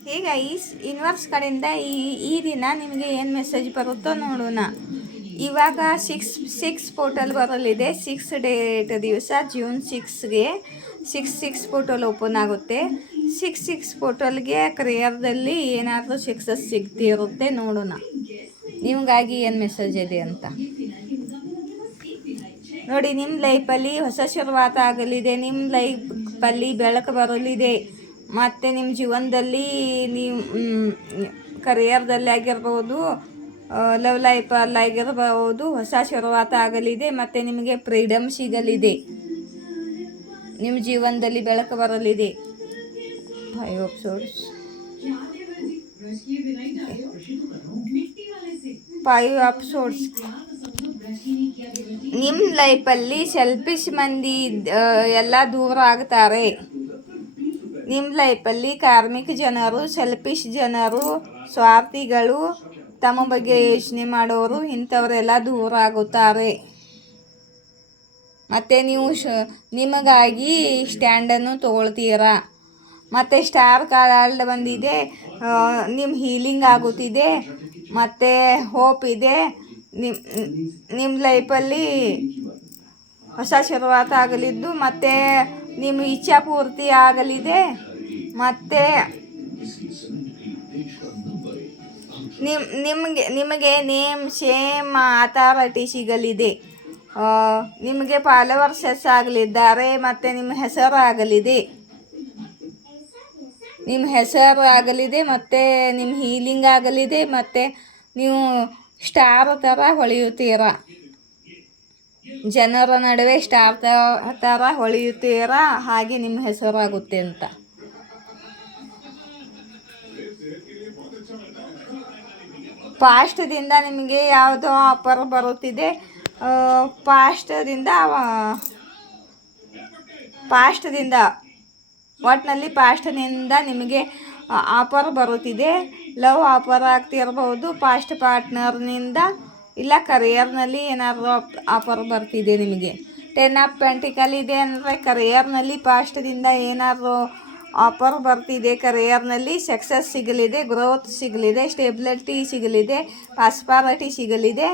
ಈಗ ಯೂನಿವರ್ಸ್ ಕಡೆಯಿಂದ ಈ ದಿನ ನಿಮಗೆ ಏನು ಮೆಸೇಜ್ ಬರುತ್ತೋ ನೋಡೋಣ. ಇವಾಗ ಸಿಕ್ಸ್ ಪೋರ್ಟಲ್ ಬರಲಿದೆ. 6 ದಿವಸ ಜೂನ್ 6ಗೆ 6 ಪೋರ್ಟಲ್ ಓಪನ್ ಆಗುತ್ತೆ. 6 ಪೋರ್ಟಲ್ಗೆ ಕರಿಯರ್ದಲ್ಲಿ ಏನಾದರೂ ಸಕ್ಸಸ್ ಸಿಗ್ತಿರುತ್ತೆ. ನೋಡೋಣ ನಿಮಗಾಗಿ ಏನು ಮೆಸೇಜ್ ಇದೆ ಅಂತ. ನೋಡಿ, ನಿಮ್ಮ ಲೈಫಲ್ಲಿ ಹೊಸ ಶುರುವಾತ ಆಗಲಿದೆ. ನಿಮ್ಮ ಲೈಫಲ್ಲಿ ಬೆಳಕು ಬರಲಿದೆ. ಮತ್ತು ನಿಮ್ಮ ಜೀವನದಲ್ಲಿ ನೀವು ಕರಿಯರ್ದಲ್ಲಿ ಆಗಿರ್ಬೋದು, ಲವ್ ಲೈಫಲ್ಲಿ ಆಗಿರ್ಬೋದು ಹೊಸ ಶುರುವಾತ ಆಗಲಿದೆ. ಮತ್ತು ನಿಮಗೆ ಫ್ರೀಡಮ್ ಸಿಗಲಿದೆ. ನಿಮ್ಮ ಜೀವನದಲ್ಲಿ ಬೆಳಕು ಬರಲಿದೆ. 5 ಎಪಿಸೋಡ್ಸ್ 5 ಎಪಿಸೋಡ್ಸ್. ನಿಮ್ಮ ಲೈಫಲ್ಲಿ ಸೆಲ್ಫಿಶ್ ಮಂದಿ ಎಲ್ಲ ದೂರ ಆಗ್ತಾರೆ. ನಿಮ್ಮ ಲೈಫಲ್ಲಿ ಕಾರ್ಮಿಕ ಜನರು, ಸೆಲ್ಫಿಶ್ ಜನರು, ಸ್ವಾರ್ಥಿಗಳು, ತಮ್ಮ ಬಗ್ಗೆ ಯೋಚನೆ ಮಾಡೋರು, ಇಂಥವರೆಲ್ಲ ದೂರ ಆಗುತ್ತಾರೆ. ಮತ್ತು ನೀವು ನಿಮಗಾಗಿ ಸ್ಟ್ಯಾಂಡನ್ನು ತೊಗೊಳ್ತೀರಾ. ಮತ್ತು ಸ್ಟಾರ್ ಕಾರ್ಡ್ ಬಂದಿದೆ. ನಿಮ್ಮ ಹೀಲಿಂಗ್ ಆಗುತ್ತಿದೆ. ಮತ್ತು ಹೋಪ್ ಇದೆ. ನಿಮ್ಮ ಲೈಫಲ್ಲಿ ಹೊಸ ಶುರುವಾತ ಆಗಲಿದ್ದು ಮತ್ತು ನಿಮ್ಮ ಇಚ್ಛಾ ಪೂರ್ತಿ ಆಗಲಿದೆ. ಮತ್ತು ನಿಮಗೆ ನೇಮ್ ಶೇಮ್ ಅಥಾರಿಟಿ ಸಿಗಲಿದೆ. ನಿಮಗೆ ಫಾಲೋವರ್ಸ್ ಹೆಚ್ಚಾಗಲಿದ್ದಾರೆ. ಮತ್ತು ನಿಮ್ಮ ಹೆಸರು ಆಗಲಿದೆ. ಮತ್ತು ನಿಮ್ಮ ಹೀಲಿಂಗ್ ಆಗಲಿದೆ. ಮತ್ತು ನೀವು ಸ್ಟಾರ್ ಥರ ಹೊಳೆಯುತ್ತೀರಾ. ಜನರ ನಡುವೆ ಸ್ಟಾರ್ ಥರ ಹೊಳೆಯುತ್ತೀರಾ. ಹಾಗೆ ನಿಮ್ಮ ಹೆಸರಾಗುತ್ತೆ ಅಂತ. ಪಾಸ್ಟ್ದಿಂದ ನಿಮಗೆ ಯಾವುದೋ ಆಫರ್ ಬರುತ್ತಿದೆ. ಪಾಸ್ಟ್ನಿಂದ ನಿಮಗೆ ಆಫರ್ ಬರುತ್ತಿದೆ. ಲವ್ ಆಫರ್ ಆಗ್ತಿರ್ಬೋದು, ಪಾಸ್ಟ್ ಪಾರ್ಟ್ನರ್ನಿಂದ, ಇಲ್ಲ ಕರಿಯರ್ನಲ್ಲಿ ಏನಾದರೂ ಆಫರ್ ಬರ್ತಿದೆ ನಿಮಗೆ. 10 ಆಫ್ ಪೆಂಟಿಕಲ್ ಇದೆ ಅಂದರೆ ಕರಿಯರ್ನಲ್ಲಿ ಪಾಸ್ಟ್ದಿಂದ ಏನಾದರೂ ಆಫರ್ ಬರ್ತಿದೆ. ಕರಿಯರ್ನಲ್ಲಿ ಸಕ್ಸಸ್ ಸಿಗಲಿದೆ, ಗ್ರೋತ್ ಸಿಗಲಿದೆ, ಸ್ಟೆಬಿಲಿಟಿ ಸಿಗಲಿದೆ, ಪ್ರಾಸ್ಪರಿಟಿ ಸಿಗಲಿದೆ,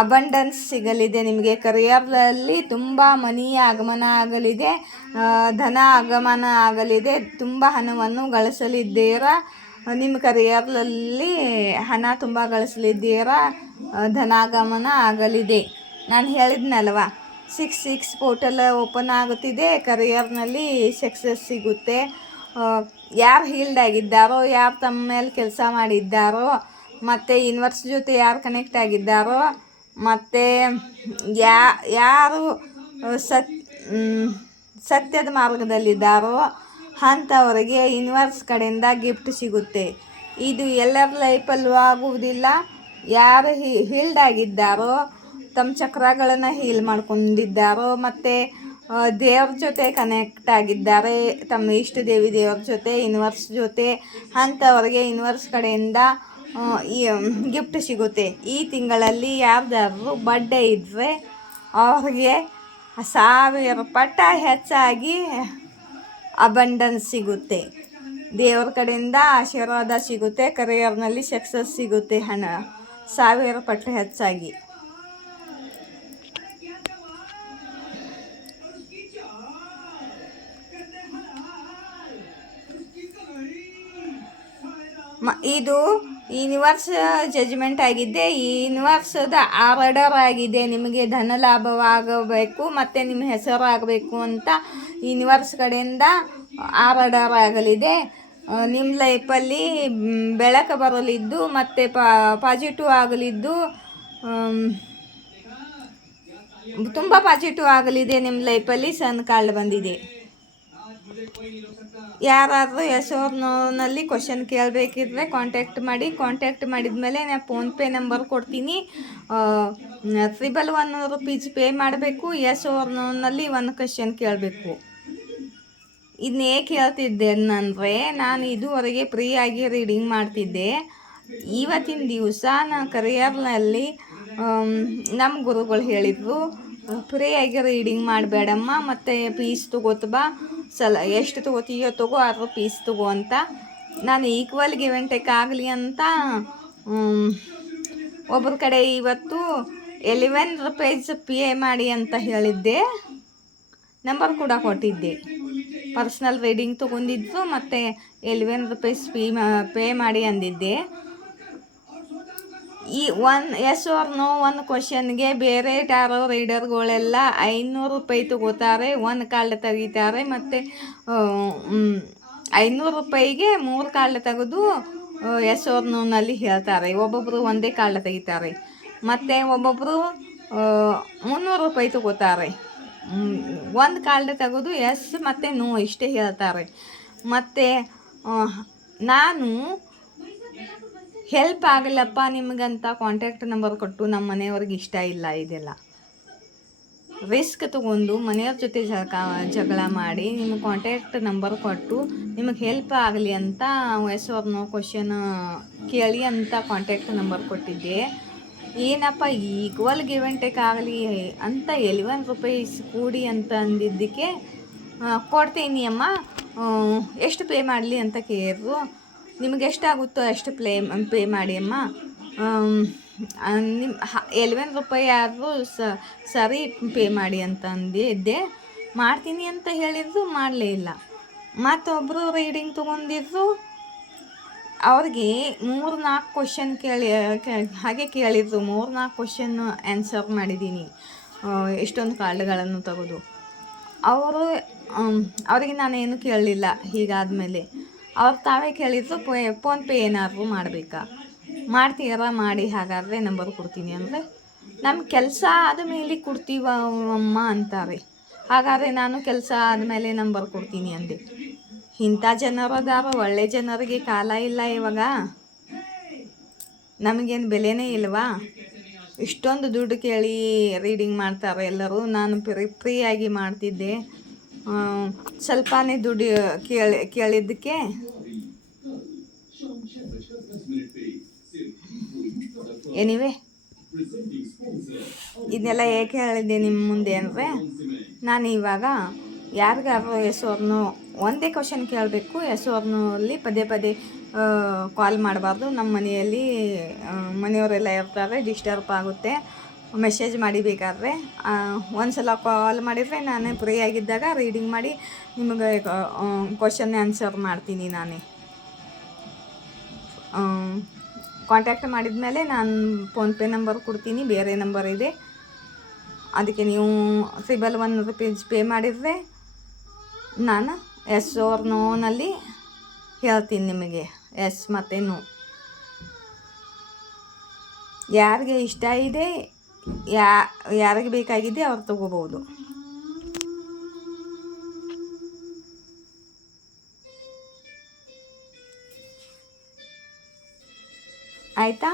ಅಬಂಡೆನ್ಸ್ ಸಿಗಲಿದೆ. ನಿಮಗೆ ಕರಿಯರ್ನಲ್ಲಿ ತುಂಬ ಮನಿಯ ಆಗಮನ ಆಗಲಿದೆ. ಧನ ಆಗಮನ ಆಗಲಿದೆ. ತುಂಬ ಹಣವನ್ನು ಗಳಿಸಲಿದ್ದೀರಾ. ನಿಮ್ಮ ಕರಿಯರ್ನಲ್ಲಿ ಹಣ ತುಂಬ ಗಳಿಸಲಿದ್ದೀರಾ. ಧನಾಗಮನ ಆಗಲಿದೆ. ನಾನು ಹೇಳಿದ್ನಲ್ವ, 6 ಪೋರ್ಟಲ್ ಓಪನ್ ಆಗುತ್ತಿದೆ. ಕರಿಯರ್ನಲ್ಲಿ ಸಕ್ಸಸ್ ಸಿಗುತ್ತೆ. ಯಾರು ಹೀಲ್ಡ್ ಆಗಿದ್ದಾರೋ, ಯಾರು ತಮ್ಮ ಮೇಲೆ ಕೆಲಸ ಮಾಡಿದ್ದಾರೋ, ಮತ್ತು ಯೂನಿವರ್ಸ್ ಜೊತೆ ಯಾರು ಕನೆಕ್ಟ್ ಆಗಿದ್ದಾರೋ, ಮತ್ತು ಯಾರು ಸತ್ಯದ ಮಾರ್ಗದಲ್ಲಿದ್ದಾರೋ ಅಂಥವರಿಗೆ ಯೂನಿವರ್ಸ್ ಕಡೆಯಿಂದ ಗಿಫ್ಟ್ ಸಿಗುತ್ತೆ. ಇದು ಎಲ್ಲರ ಲೈಫಲ್ಲೂ ಆಗುವುದಿಲ್ಲ. ಯಾರು ಹೀಲ್ಡ್ ಆಗಿದ್ದಾರೋ, ತಮ್ಮ ಚಕ್ರಗಳನ್ನು ಹೀಲ್ ಮಾಡ್ಕೊಂಡಿದ್ದಾರೋ, ಮತ್ತು ದೇವ್ರ ಜೊತೆ ಕನೆಕ್ಟ್ ಆಗಿದ್ದಾರೆ, ತಮ್ಮ ಇಷ್ಟ ದೇವ್ರ ಜೊತೆ, ಯೂನಿವರ್ಸ್ ಜೊತೆ, ಅಂಥವ್ರಿಗೆ ಯೂನಿವರ್ಸ್ ಕಡೆಯಿಂದ ಈ ಗಿಫ್ಟ್ ಸಿಗುತ್ತೆ. ಈ ತಿಂಗಳಲ್ಲಿ ಯಾರ್ದಾದ್ರೂ ಬರ್ಡೇ ಇದ್ದರೆ ಅವ್ರಿಗೆ 1000 ಪಟ್ಟ ಹೆಚ್ಚಾಗಿ ಅಬಂಡೆನ್ಸ್ ಸಿಗುತ್ತೆ. ದೇವ್ರ ಕಡೆಯಿಂದ ಆಶೀರ್ವಾದ ಸಿಗುತ್ತೆ. ಕರಿಯರ್ನಲ್ಲಿ ಸಕ್ಸಸ್ ಸಿಗುತ್ತೆ. ಹಣ 1000 ಪಟ್ಟು ಹೆಚ್ಚಾಗಿ. ಇದು ಯೂನಿವರ್ಸ್ ಜಜ್ಮೆಂಟ್ ಆಗಿದ್ದೆ. ಈ ಯೂನಿವರ್ಸದ ಆರ್ಡರ್ ಆಗಿದೆ. ನಿಮಗೆ ಧನ ಲಾಭವಾಗಬೇಕು ಮತ್ತು ನಿಮ್ಮ ಹೆಸರು ಆಗಬೇಕು ಅಂತ ಯೂನಿವರ್ಸ್ ಕಡೆಯಿಂದ ಆರ್ಡರ್ ಆಗಲಿದೆ. ನಿಮ್ಮ ಲೈಫಲ್ಲಿ ಬೆಳಕು ಬರಲಿದ್ದು ಮತ್ತು ಪಾಸಿಟಿವ್ ಆಗಲಿದ್ದು, ತುಂಬ ಪಾಸಿಟಿವ್ ಆಗಲಿದೆ. ನಿಮ್ಮ ಲೈಫಲ್ಲಿ ಸನ್ ಕಾರ್ಡ್ ಬಂದಿದೆ. ಯಾರಾದರೂ ಎಸ್ ಆರ್ ನೋನಲ್ಲಿ ಕ್ವಶನ್ ಕೇಳಬೇಕಿದ್ರೆ ಕಾಂಟ್ಯಾಕ್ಟ್ ಮಾಡಿ. ಕಾಂಟ್ಯಾಕ್ಟ್ ಮಾಡಿದ ಮೇಲೆ ನಾನು ಫೋನ್ಪೇ ನಂಬರ್ ಕೊಡ್ತೀನಿ. 111 ರೂಪೀಸ್ ಪೇ ಮಾಡಬೇಕು. ಎಸ್ ಆರ್ ನೋನಲ್ಲಿ 1 ಕ್ವಶನ್ ಕೇಳಬೇಕು. ಇದನ್ನೇ ಕೇಳ್ತಿದ್ದೆ ಅಂದರೆ, ನಾನು ಇದುವರೆಗೆ ಫ್ರೀಯಾಗಿ ರೀಡಿಂಗ್ ಮಾಡ್ತಿದ್ದೆ. ಇವತ್ತಿನ ದಿವಸ ನಾನು ಕರಿಯರ್ನಲ್ಲಿ ನಮ್ಮ ಗುರುಗಳು ಹೇಳಿದರು, ಫ್ರೀಯಾಗಿ ರೀಡಿಂಗ್ ಮಾಡಬೇಡಮ್ಮ, ಮತ್ತು ಫೀಸ್ ತೊಗೋತ ಬಾ. ಎಷ್ಟು ತೊಗೋತೀಯೋ ತೊಗೋ, ಆದರೂ ಫೀಸ್ ತೊಗೋ ಅಂತ. ನಾನು ಈಕ್ವಲ್ ಗಿವ್ ಆ್ಯಂಡ್ ಟೇಕ್ ಆಗಲಿ ಅಂತ ಒಬ್ಬರ ಕಡೆ ಇವತ್ತು 11 ರೂಪೀಸ್ ಪೇ ಮಾಡಿ ಅಂತ ಹೇಳಿದ್ದೆ, ನಂಬರ್ ಕೂಡ ಕೊಟ್ಟಿದ್ದೆ. ಪರ್ಸ್ನಲ್ ರೀಡಿಂಗ್ ತೊಗೊಂಡಿದ್ದು ಮತ್ತು 11 ರೂಪೀಸ್ ಪೇ ಮಾಡಿ ಅಂದಿದ್ದೆ. ಈ ಎಸ್ ಆರ್ ನೋ ಒಂದು ಕ್ವಶನ್ಗೆ ಬೇರೆ ಟ್ಯಾರೋ ರೀಡರ್ಗಳೆಲ್ಲ 500 ರೂಪಾಯಿ ತಗೋತಾರೆ, ಒಂದು ಕಾರ್ಡ್ ತೆಗಿತಾರೆ, ಮತ್ತು 500 ರೂಪಾಯಿಗೆ 3 ಕಾರ್ಡ್ ತೆಗೆದು ಎಸ್ ಆರ್ ನೋನಲ್ಲಿ ಹೇಳ್ತಾರೆ. ಒಬ್ಬೊಬ್ಬರು ಒಂದೇ ಕಾರ್ಡ್ ತೆಗಿತಾರೆ, ಮತ್ತು ಒಬ್ಬೊಬ್ಬರು 300 ರೂಪಾಯಿ ತಗೋತಾರೆ, ಒಂದು ಕಾರ್ಡ್ ತೆಗೆದು ಎಸ್ ಮತ್ತು ನೋ ಇಷ್ಟೇ ಹೇಳ್ತಾರೆ. ಮತ್ತು ನಾನು ಹೆಲ್ಪ್ ಆಗಲಪ್ಪ ನಿಮಗಂತ ಕಾಂಟ್ಯಾಕ್ಟ್ ನಂಬರ್ ಕೊಟ್ಟು ನಮ್ಮ ಮನೆಯವ್ರಿಗೆ ಇಷ್ಟ ಇಲ್ಲ. ಇದೆಲ್ಲ ರಿಸ್ಕ್ ತೊಗೊಂಡು ಮನೆಯವ್ರ ಜೊತೆ ಜಗಳ ಮಾಡಿ ನಿಮಗೆ ಕಾಂಟ್ಯಾಕ್ಟ್ ನಂಬರ್ ಕೊಟ್ಟು ನಿಮಗೆ ಹೆಲ್ಪ್ ಆಗಲಿ ಅಂತ ಎಸ್ ಆರ್ ನೋ ಕ್ವಶನ್ ಕೇಳಿ ಅಂತ ಕಾಂಟ್ಯಾಕ್ಟ್ ನಂಬರ್ ಕೊಟ್ಟಿದ್ದೆ. ಏನಪ್ಪ ಈಕ್ವಲ್ ಗಿವ್ ಆ್ಯಂಡ್ ಟೇಕ್ ಆಗಲಿ ಅಂತ 11 ರೂಪಾಯಿ ಕೂಡಿ ಅಂತ ಅಂದಿದ್ದಕ್ಕೆ ಕೊಡ್ತೀನಿ ಅಮ್ಮ, ಎಷ್ಟು ಪೇ ಮಾಡಲಿ ಅಂತ ಕೇಳಿದ್ರು. ನಿಮಗೆ ಎಷ್ಟಾಗುತ್ತೋ ಅಷ್ಟು ಪೇ ಮಾಡಿ ಅಮ್ಮ, ನಿಮ್ಮ 11 ರೂಪಾಯಿ ಆದರೂ ಸರಿ ಪೇ ಮಾಡಿ ಅಂತ ಅಂದಿದ್ದೆ. ಮಾಡ್ತೀನಿ ಅಂತ ಹೇಳಿದ್ರು, ಮಾಡಲೇ ಇಲ್ಲ. ಮತ್ತೊಬ್ಬರು ರೀಡಿಂಗ್ ತೊಗೊಂಡಿದ್ರು, ಅವ್ರಿಗೆ 3-4 ಕ್ವಶನ್ ಹಾಗೆ ಕೇಳಿದ್ರು. 3-4 ಕ್ವಶನ್ ಆನ್ಸರ್ ಮಾಡಿದ್ದೀನಿ ಎಷ್ಟೊಂದು ಕಾರ್ಡ್ಗಳನ್ನು ತೆಗೆದು. ಅವರಿಗೆ ನಾನೇನು ಕೇಳಲಿಲ್ಲ. ಹೀಗಾದಮೇಲೆ ಅವ್ರು ತಾವೇ ಕೇಳಿದ್ರು, ಫೋನ್ಪೇ ಏನಾದರೂ ಮಾಡಬೇಕಾ, ಮಾಡ್ತೀರಾ ಮಾಡಿ, ಹಾಗಾದರೆ ನಂಬರ್ ಕೊಡ್ತೀನಿ ಅಂದರೆ, ನಮ್ಮ ಕೆಲಸ ಆದಮೇಲೆ ಕೊಡ್ತೀವ ಅಮ್ಮ ಅಂತಾರೆ. ಹಾಗಾದರೆ ನಾನು ಕೆಲಸ ಆದಮೇಲೆ ನಂಬರ್ ಕೊಡ್ತೀನಿ ಅಂದೆ. ಇಂಥ ಜನರದಾರ, ಒಳ್ಳೆ ಜನರಿಗೆ ಕಾಲ ಇಲ್ಲ ಇವಾಗ. ನಮಗೇನು ಬೆಲೆನೇ ಇಲ್ವಾ? ಇಷ್ಟೊಂದು ದುಡ್ಡು ಕೇಳಿ ರೀಡಿಂಗ್ ಮಾಡ್ತಾರೆ ಎಲ್ಲರೂ. ನಾನು ಫ್ರೀಯಾಗಿ ಮಾಡ್ತಿದ್ದೆ, ಸ್ವಲ್ಪನೇ ದುಡ್ಡು ಕೇಳಿದ್ದಕ್ಕೆ ಎನಿವೆ ಇದನ್ನೆಲ್ಲ ಏಕೆ ಹೇಳಿದ್ದೆ ನಿಮ್ಮ ಮುಂದೆ ಅಂದರೆ, ನಾನು ಇವಾಗ ಯಾರಿಗಾದ್ರು ಎಸ್ ಆರ್ ನೋ ಒಂದೇ ಕ್ವಶನ್ ಕೇಳಬೇಕು. ಎಸ್ ಆರ್ ನೋ ಅಲ್ಲಿ ಪದೇ ಪದೇ ಕಾಲ್ ಮಾಡಬಾರ್ದು. ನಮ್ಮ ಮನೆಯಲ್ಲಿ ಮನೆಯವರೆಲ್ಲ ಇರ್ತಾರೆ, ಡಿಸ್ಟರ್ಬ್ ಆಗುತ್ತೆ. ಮೆಸೇಜ್ ಮಾಡಿಬೇಕಾದ್ರೆ ಒಂದು ಸಲ ಕಾಲ್ ಮಾಡಿದರೆ ನಾನೇ ಫ್ರೀ ಆಗಿದ್ದಾಗ ರೀಡಿಂಗ್ ಮಾಡಿ ನಿಮಗೆ ಕ್ವಶನ್ ಆನ್ಸರ್ ಮಾಡ್ತೀನಿ. ನಾನೇ ಕಾಂಟ್ಯಾಕ್ಟ್ ಮಾಡಿದ ಮೇಲೆ ನಾನು ಫೋನ್ಪೇ ನಂಬರ್ ಕೊಡ್ತೀನಿ, ಬೇರೆ ನಂಬರ್ ಇದೆ. ಅದಕ್ಕೆ ನೀವು 1 ರೂಪೀಸ್ ಪೇ ಮಾಡಿದರೆ ನಾನು ಎಸ್ ಆರ್ ನೋನಲ್ಲಿ ಹೇಳ್ತೀನಿ ನಿಮಗೆ, ಎಸ್ ಮತ್ತು ನೋ. ಯಾರಿಗೆ ಇಷ್ಟ ಇದೆ, ಯಾರಿಗೆ ಬೇಕಾಗಿದೆ ಅವ್ರು ತಗೋಬೋದು. ಆಯಿತಾ?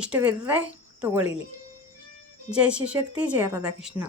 ಇಷ್ಟವಿದ್ದರೆ ತಗೊಳ್ಳಿಲಿ. ಜೈ ಶಿವಶಕ್ತಿ, ಜಯ ರಾಧಾಕೃಷ್ಣ.